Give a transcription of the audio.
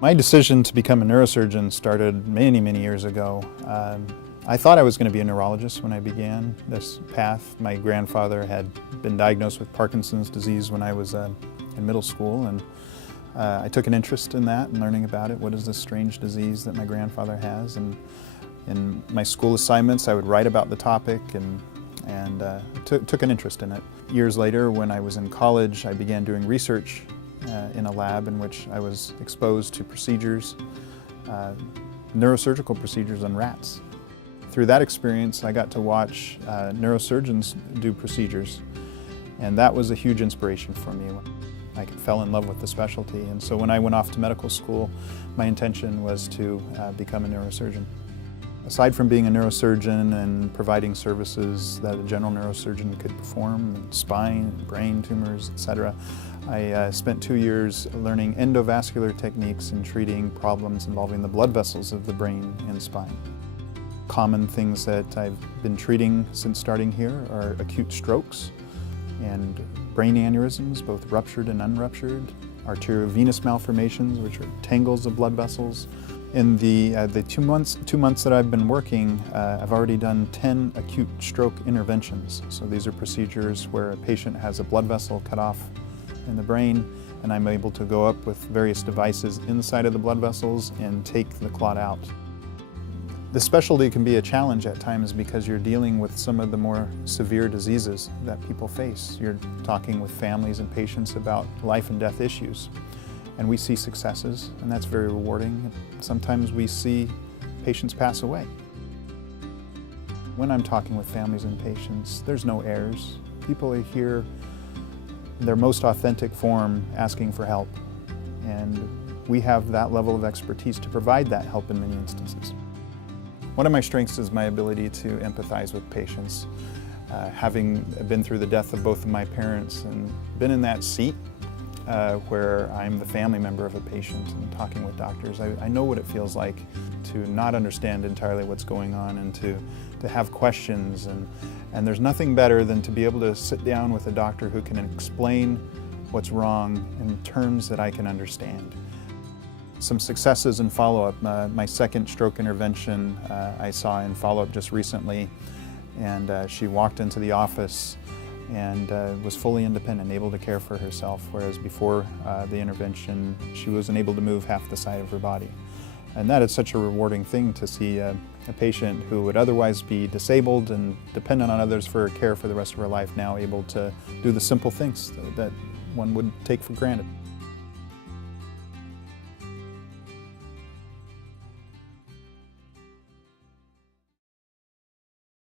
My decision to become a neurosurgeon started many, many years ago. I thought I was going to be a neurologist when I began this path. My grandfather had been diagnosed with Parkinson's disease when I was in middle school, and I took an interest in that and learning about it. What is this strange disease that my grandfather has? And in my school assignments, I would write about the topic and took an interest in it. Years later, when I was in college, I began doing research in a lab in which I was exposed to procedures, neurosurgical procedures on rats. Through that experience, I got to watch neurosurgeons do procedures, and that was a huge inspiration for me. I fell in love with the specialty, and so when I went off to medical school, my intention was to become a neurosurgeon. Aside from being a neurosurgeon and providing services that a general neurosurgeon could perform, spine, brain tumors, etc., I spent 2 years learning endovascular techniques in treating problems involving the blood vessels of the brain and spine. Common things that I've been treating since starting here are acute strokes and brain aneurysms, both ruptured and unruptured, arteriovenous malformations, which are tangles of blood vessels. In the 2 months that I've been working, I've already done 10 acute stroke interventions. So these are procedures where a patient has a blood vessel cut off in the brain, and I'm able to go up with various devices inside of the blood vessels and take the clot out. The specialty can be a challenge at times because you're dealing with some of the more severe diseases that people face. You're talking with families and patients about life and death issues. And we see successes, and that's very rewarding. Sometimes we see patients pass away. When I'm talking with families and patients, there's no airs. People are here in their most authentic form asking for help. And we have that level of expertise to provide that help in many instances. One of my strengths is my ability to empathize with patients. Having been through the death of both of my parents and been in that seat where I'm the family member of a patient and talking with doctors, I know what it feels like to not understand entirely what's going on and to have questions. And there's nothing better than to be able to sit down with a doctor who can explain what's wrong in terms that I can understand. Some successes in follow-up. My second stroke intervention I saw in follow-up just recently, and she walked into the office and was fully independent, able to care for herself, whereas before the intervention she wasn't able to move half the side of her body. And that is such a rewarding thing to see a patient who would otherwise be disabled and dependent on others for care for the rest of her life now able to do the simple things that one would take for granted.